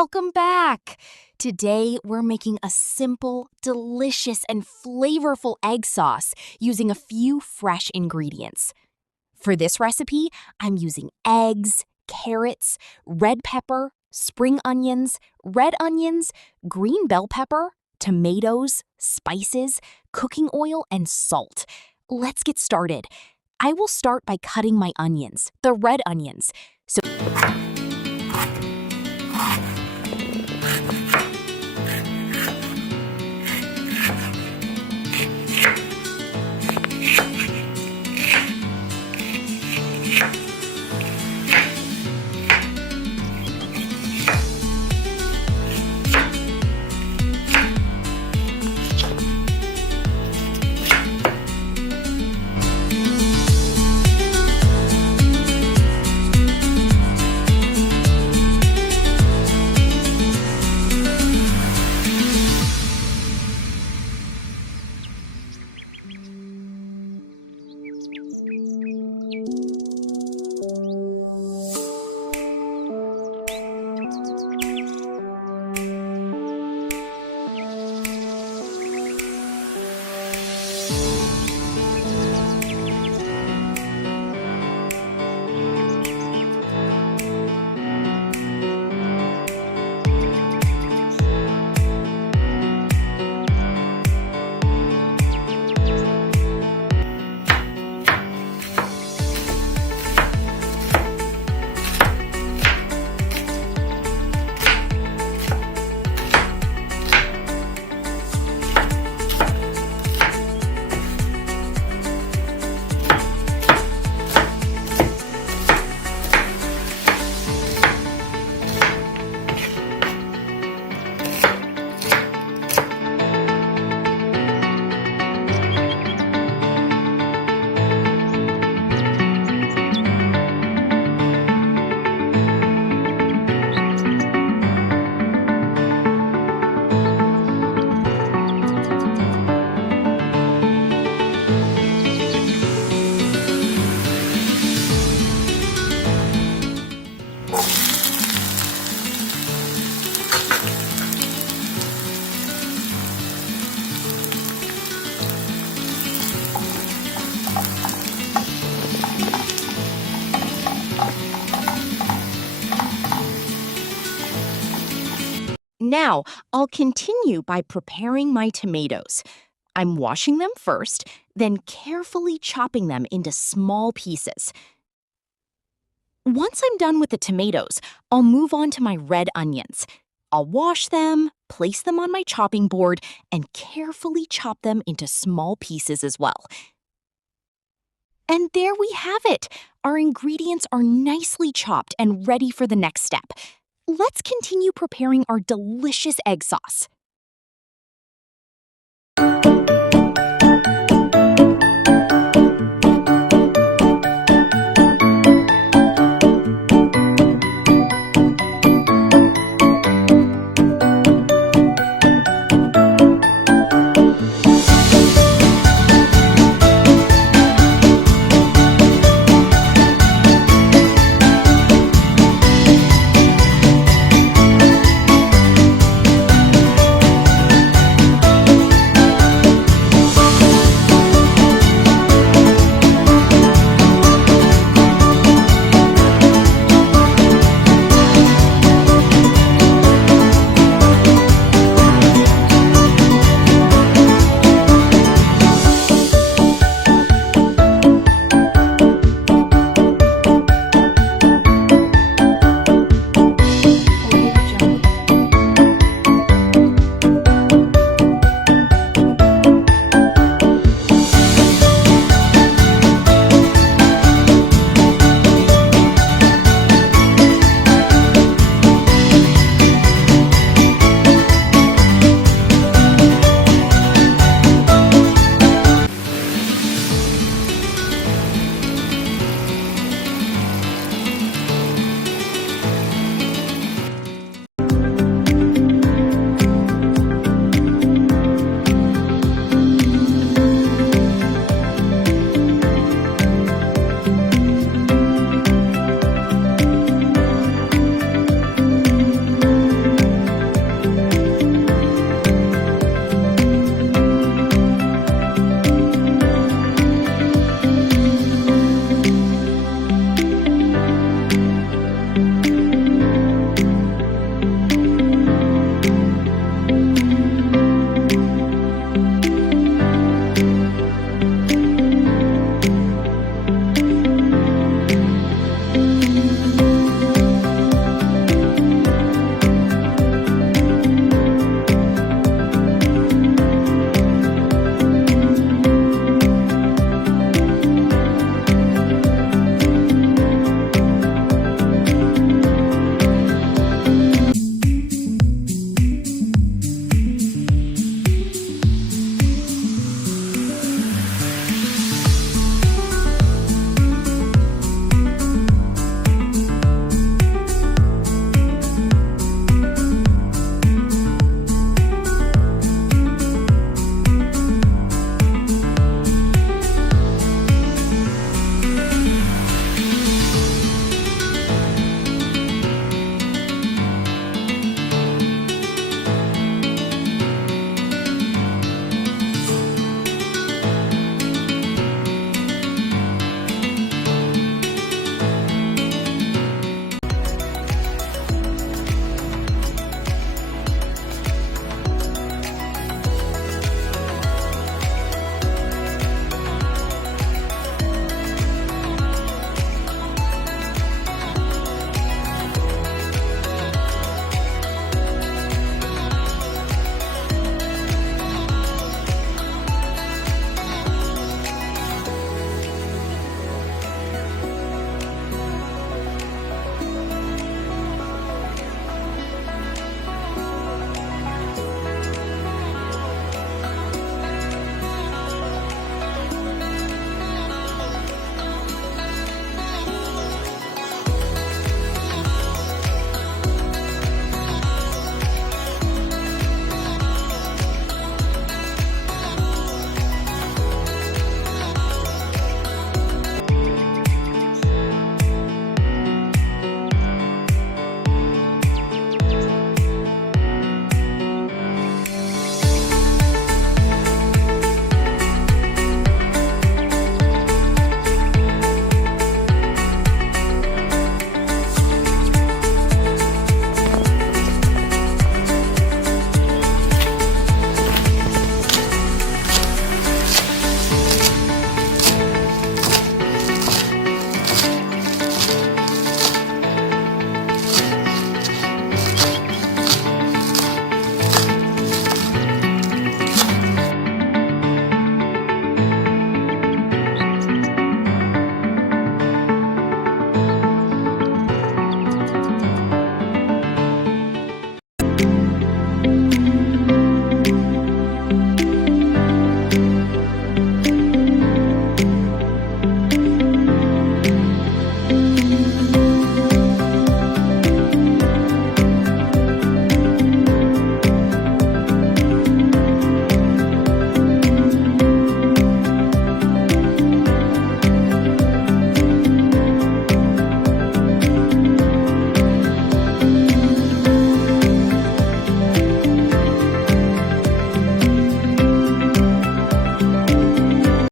welcome back! Today, we're making a simple, delicious, and flavorful egg sauce using a few fresh ingredients. For this recipe, I'm using eggs, carrots, red pepper, spring onions, red onions, green bell pepper, tomatoes, spices, cooking oil, and salt. Let's get started. I will start by cutting my onions, the red onions. Now, I'll continue by preparing my tomatoes. I'm washing them first, then carefully chopping them into small pieces. Once I'm done with the tomatoes, I'll move on to my red onions. I'll wash them, place them on my chopping board, and carefully chop them into small pieces as well. And there we have it! Our ingredients are nicely chopped and ready for the next step. Let's continue preparing our delicious egg sauce.